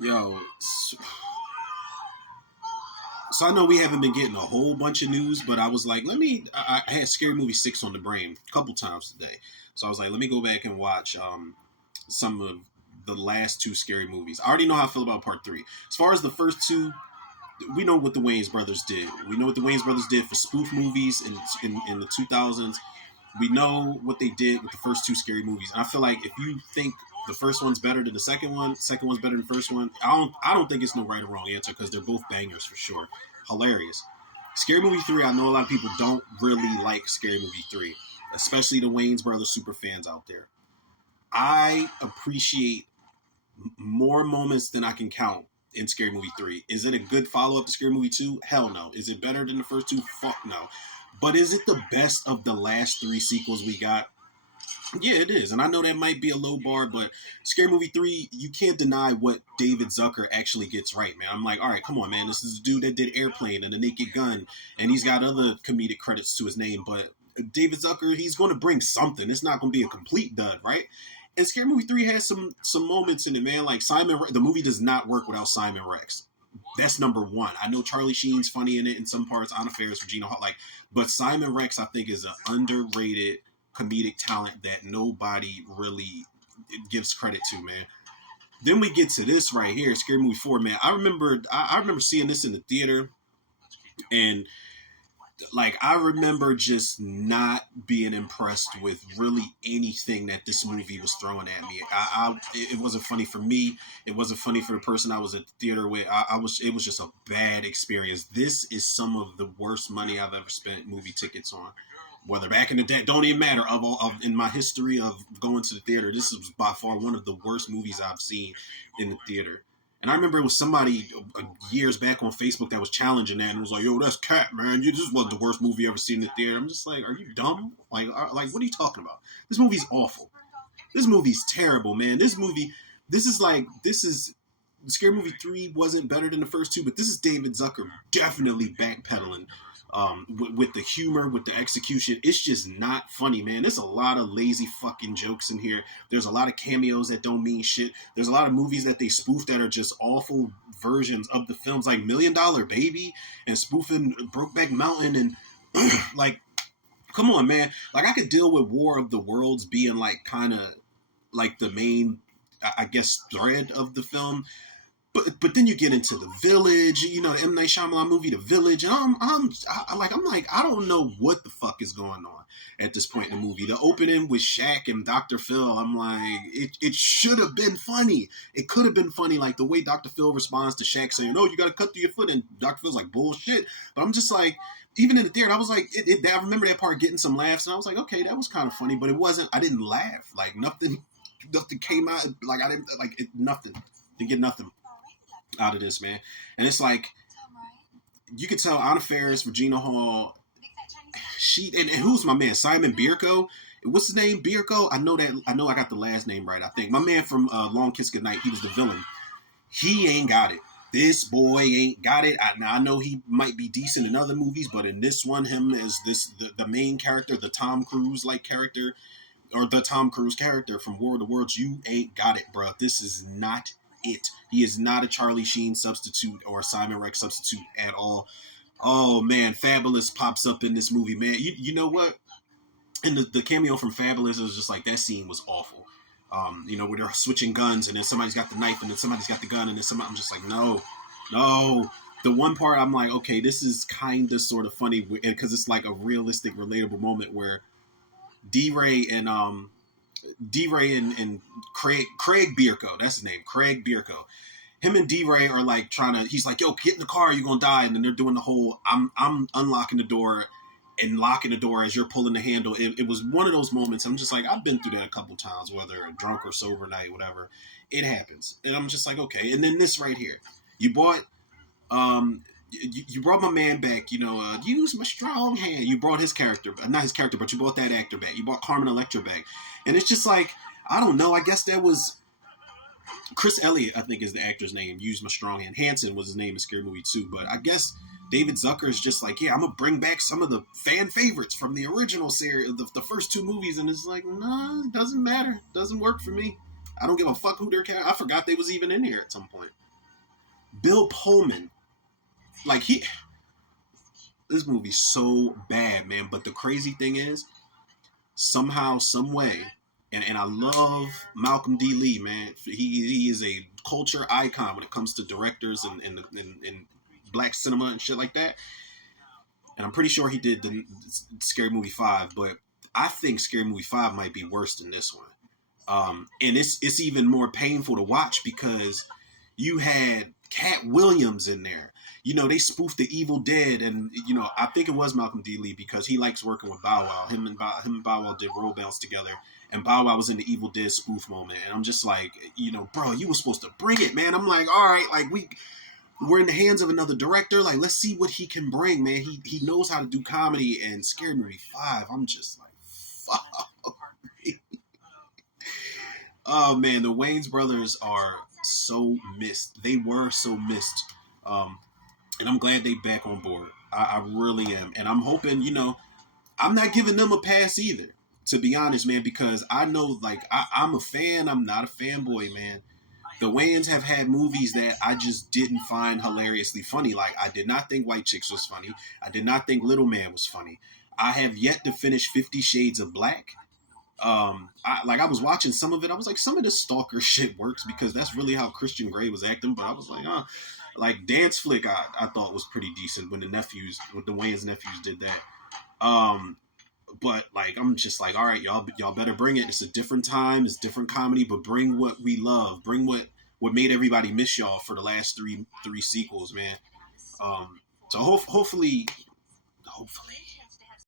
Yo, so I know we haven't been getting a whole bunch of news, but I was like, I had Scary Movie 6 on the brain a couple times today. So I was like, let me go back and watch some of the last two Scary movies. I already know how I feel about part three. As far as the first two, we know what the Wayans brothers did. We know what the Wayans brothers did for spoof movies in the 2000s. We know what they did with the first two Scary movies. And I feel like if you think the first one's better than the second one's better than the first one, I don't think it's no right or wrong answer because they're both bangers for sure. Hilarious. Scary Movie 3, I know a lot of people don't really like Scary Movie 3, especially the Wayans brothers super fans out there. I appreciate more moments than I can count in Scary Movie 3. Is it a good follow up to Scary Movie 2? Hell no. Is it better than the first two? Fuck no. But is it the best of the last three sequels we got? Yeah, it is. And I know that might be a low bar, but Scary Movie 3, you can't deny what David Zucker actually gets right, man. I'm like, all right, come on, man. This is a dude that did Airplane and The Naked Gun, and he's got other comedic credits to his name, but David Zucker, he's going to bring something. It's not going to be a complete dud, right? And Scary Movie 3 has some moments in it, man. Like the movie does not work without Simon Rex. That's number one. I know Charlie Sheen's funny in it in some parts. Anna Faris, Regina Hall, but Simon Rex, I think, is an underrated comedic talent that nobody really gives credit to, man. Then we get to this right here, Scary Movie 4, man. I remember seeing this in the theater, and I remember just not being impressed with really anything that this movie was throwing at me. It wasn't funny for me. It wasn't funny for the person I was at the theater with. It was just a bad experience. This is some of the worst money I've ever spent movie tickets on. Whether back in the day, don't even matter. In my history of going to the theater, this is by far one of the worst movies I've seen in the theater. And I remember it was somebody years back on Facebook that was challenging that and was like, "Yo, that's cat, man. You just wasn't the worst movie you ever seen in the theater." I'm just like, "Are you dumb? What are you talking about? This movie's awful. This movie's terrible, man. This is Scary Movie 3 wasn't better than the first two, but this is David Zucker definitely backpedaling with the humor, with the execution. It's just not funny, man. There's a lot of lazy fucking jokes in here. There's a lot of cameos that don't mean shit. There's a lot of movies that they spoof that are just awful versions of the films, like Million Dollar Baby and spoofing Brokeback Mountain and like, come on, man. Like, I could deal with War of the Worlds being like kind of like the main, I guess, thread of the film. But then you get into The Village, the M. Night Shyamalan movie, The Village, and I don't know what the fuck is going on at this point in the movie. The opening with Shaq and Dr. Phil, I'm like, it should have been funny. It could have been funny, like the way Dr. Phil responds to Shaq saying, "Oh, you got to cut through your foot," and Dr. Phil's like, "Bullshit." But I'm just like, even in the theater, I was like, I remember that part getting some laughs, and I was like, okay, that was kind of funny, but it wasn't. I didn't laugh. Like nothing came out. Like I didn't like it. Nothing. Didn't get nothing out of this, man. And it's like you could tell Anna Faris, Regina Hall, and who's my man? Simon Bierko. What's his name? Bierko? I know I got the last name right, I think. My man from Long Kiss Goodnight, he was the villain. He ain't got it. This boy ain't got it. I know he might be decent in other movies, but in this one, him as the main character, the Tom Cruise like character, or the Tom Cruise character from War of the Worlds, you ain't got it, bro. This is not it. He is not a Charlie Sheen substitute or a Simon Rex substitute at all. Oh man, Fabulous pops up in this movie, man. You know what? And the cameo from Fabulous is just like, that scene was awful. Where they're switching guns and then somebody's got the knife and then somebody's got the gun and then I'm just like, no. The one part I'm like, okay, this is kind of sort of funny because it's like a realistic, relatable moment where D-Ray and Craig Bierko, that's his name, Craig Bierko. Him and D-Ray are like trying to. He's like, "Yo, get in the car, you're gonna die." And then they're doing the whole, I'm unlocking the door and locking the door as you're pulling the handle. It was one of those moments. I'm just like, I've been through that a couple times, whether a drunk or sober night, whatever. It happens, and I'm just like, okay. And then this right here, you bought you brought my man back, use my strong hand. You brought his character, not his character, but you brought that actor back. You brought Carmen Electra back. And it's just like, I don't know, I guess that was Chris Elliott, I think is the actor's name, used my strong hand. Hanson was his name in Scary Movie 2, but I guess David Zucker is just like, yeah, I'm going to bring back some of the fan favorites from the original series, the first two movies, and it's like, no, it doesn't matter. It doesn't work for me. I don't give a fuck who they're I forgot they was even in here at some point. Bill Pullman, like this movie's so bad, man. But the crazy thing is, somehow, some way, and I love Malcolm D. Lee, man. He is a culture icon when it comes to directors and black cinema and shit like that. And I'm pretty sure he did the Scary Movie 5, but I think Scary Movie 5 might be worse than this one. And it's even more painful to watch because you had Cat Williams in there. You know, they spoofed the Evil Dead, and you know, I think it was Malcolm D. Lee because he likes working with Bow Wow. Him and Bow Wow did Roll Bounce together, and Bow Wow was in the Evil Dead spoof moment. And I'm just like, you know, bro, you were supposed to bring it, man. I'm like, all right, like we're in the hands of another director. Like, let's see what he can bring, man. He knows how to do comedy. And Scary Movie 5, I'm just like, fuck. Oh man, the Wayans brothers are so missed. They were so missed. Um, and I'm glad they back on board. I really am. And I'm hoping, you know, I'm not giving them a pass either, to be honest, man, because I know, like, I'm a fan. I'm not a fanboy, man. The Wayans have had movies that I just didn't find hilariously funny. Like, I did not think White Chicks was funny. I did not think Little Man was funny. I have yet to finish 50 Shades of Black. I was watching some of it. I was like, some of this stalker shit works because that's really how Christian Grey was acting. But I was like, like Dance Flick, I thought was pretty decent when the Wayans nephews did that. But like, I'm just like, all right, y'all better bring it. It's a different time, it's different comedy, but bring what we love, bring what made everybody miss y'all for the last three sequels, man. So hopefully,